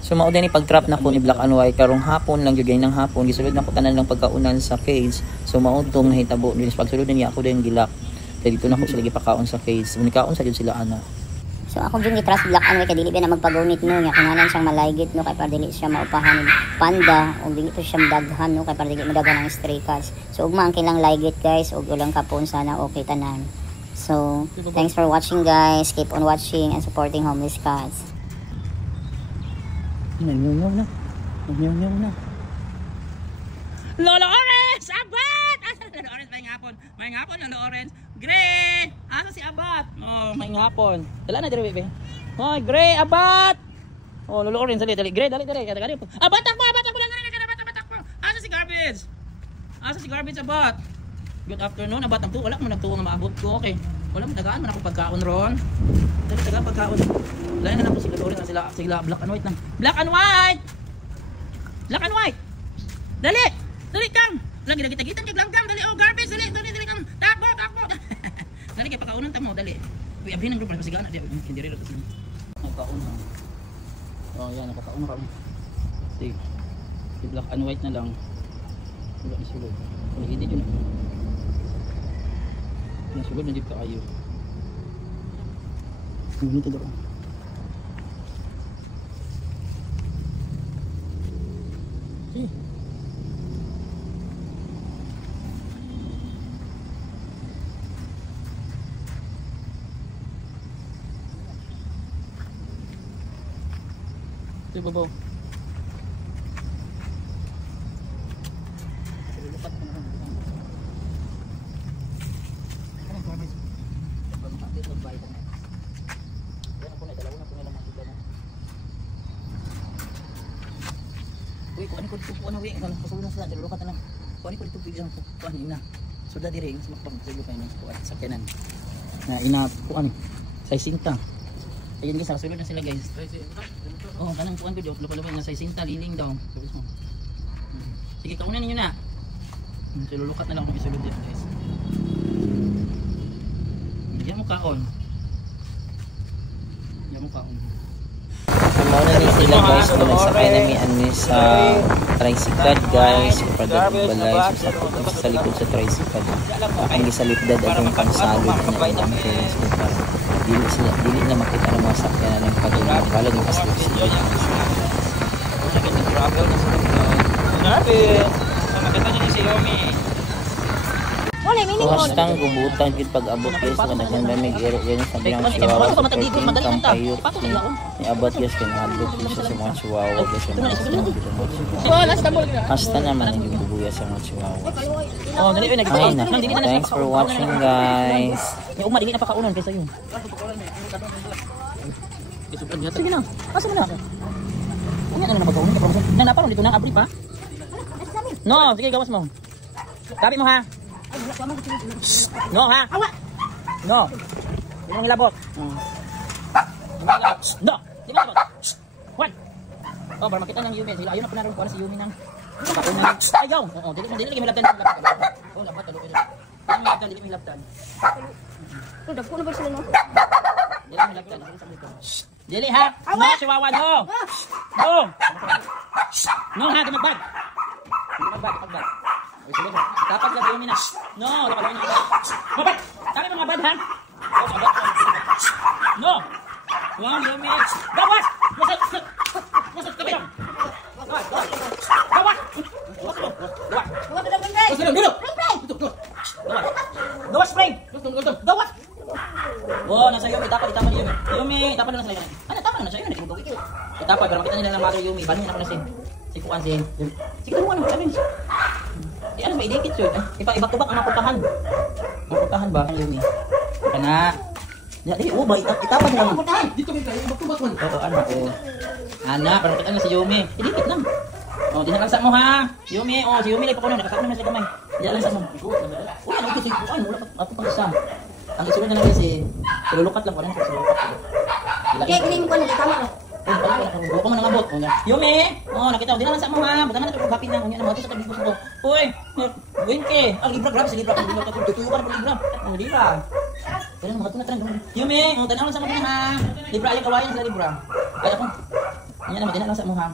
So mao din ni pag-trap na ko ni Black and White karong hapon lang gyud ng hapon gisulod na ko tanan lang pagkaunan sa cage. So mao tong nahitabo dinis pagsulod niya ako din gilak. Kay dito na ko sila gipakaon sa cage. Munikaon sa gyud sila ana. So ako din ni-trust Black and White kay dili ba na magpagunit no nya kananan siyang malaygit no kay para dili siya maupahan ni panda o dili to siya daghan no kay para dili madaghan ang stray cats. So ugma ang kilang laygit guys ug ulang kapon sana okay tanan. So thanks for watching guys. Keep on watching and supporting homeless cats. Nangyungaw na. Nangyungaw na. Lolo Orange! Abat! Asa Lolo Orange? May ngapon. May ngapon Lolo Orange. Gray! Asa si Abat? Oh, may ngapon. Dala na diri bebe. Oh, Gray, Abat! Oh, Lolo Orange, dali. Gray, dali. Abat ako lang. Abat ako. Asa si Garbage? Asa si Garbage, Abat? Good afternoon, Abat. Wala mo nagtuo nga maabot ko. Okay. Wala mo dagaan man ako pagkaon ron. Dali taga pagkaon. Lain na lang po si Lolo Orange sila Black and White lang. Black and White! Black and White! Dali! Dali kang! Lagi kita kay Glam. Dali oh Garbage, dali kang. Takbo. Dali kay pakaunan ta mo, dali. Uy, abhin ang grupo na pasigana di hindi relo to sila. Nagkaon na. Oh, yan nakakaon na kami. Si Black and White na lang. Wala ni sulod. Wala hindi yun. Nasulod na dito kayo. Minuto daw. Ito babaw. Uy, kuan ko dito na wi, kan pasulod na sila, dilukat na lang. Kuan ko dito bigyan ko kuan ina. Suda dire sa makbang sa kay ni kuan sa kanan. Na ina kuan sa sinta. Ayun guys, sulod na sila guys. Oh, kanang kuan ko diok, lupa-lupa na sa sinta liling daw. Sige, kaunan ninyo na. Lulukat na lang kung isulod dito guys. Diyan mo kaon. Mao na ni sila guys kung nagsakay na mi sa tricycle guys para balay sa likod sa tricycle ang gisalipdad atong pangsalod na ang guys para dili na makita ang mga sakyanan ng pagdulong bala ng aslip sila grabe na makita niyo si Yomi. Hastang gubutan gid pag-abot guys sa kanang damig ero yan sa bilang chihuahua kampayo ni abot guys kinahadlok siya sa mga chihuahua guys hasta naman yung bubuya sa mga chihuahua. Oh dali oy nagiging thanks for watching guys. Yung uma dili na pakaunan kaysa yun. Sige na. Asa mo na? Ano na pagkaunan ka promotion? Nanapalo dito na abri pa. No, sige gawas mo. Tabi mo ha. No ha? No. Di mo hilabot. No. Di mo hilabot. What? Oh, para makita ng Yumi. Ayun na panaroon ko si Yumi ng pakaunan. Ay, go. Oo, dili lagi hilabtan. Oh, dapat talo ko. Dili mo hilabtan. Dagko na ba sila no? Dili mo hilabtan. Dili ha. No, chihuahua no. No. No ha, dumagbag. Dumagbag. Dapat lang Yumi na. No, dapat lang Yumi. Babad! Sabi mga bad ha? No! Wow, Yumi! Gawas! Masas! Kabi lang! Gawas! Gawas! Gawas, spring! Gawas! Oh, nasa Yumi. Itapa ni Yumi. Yumi, itapa na lang sila. Ano, tapa na siya. Yun, nagkibugawin. Itapa, pero makita nila ng mother Yumi. Banuhin ako na si Kuan si... Sige, ano? Sabi niya. Ano ba idikit yun? Iba-tubak ang mapuntahan. Mapuntahan ba ang Yumi? Kana. Di ba itapa mo mapuntahan. Dito may tayo iba-tubak man. Oo, anak ko. Anak, parang kita na si Yumi. Idikit lang. Oh, dinalansa mo ha. Yumi, oh si Yumi lay pa kuno nakasama naman sa gamay. Dinalansa mo. Uy, ano kasi kuan wala pa ato pang isa. Ang isulod na lang si lulukat lang kuno sa lulukat. Okay, green ko na tama ko. Ko man nangabot. Yumi, oh nakita ko dinalansa mo ha. Butangan na gapin na unya na mo sa tabi ko. Uy, winke. Ang libra grab sa libra ko tutuyo pa ng libra. Ang libra. Pero mga tunat lang. Yumi, oh tanaw sa mo ha. Libra ay kawayan sa libra. Ay ako. Ayan naman, dinala sa mo ha.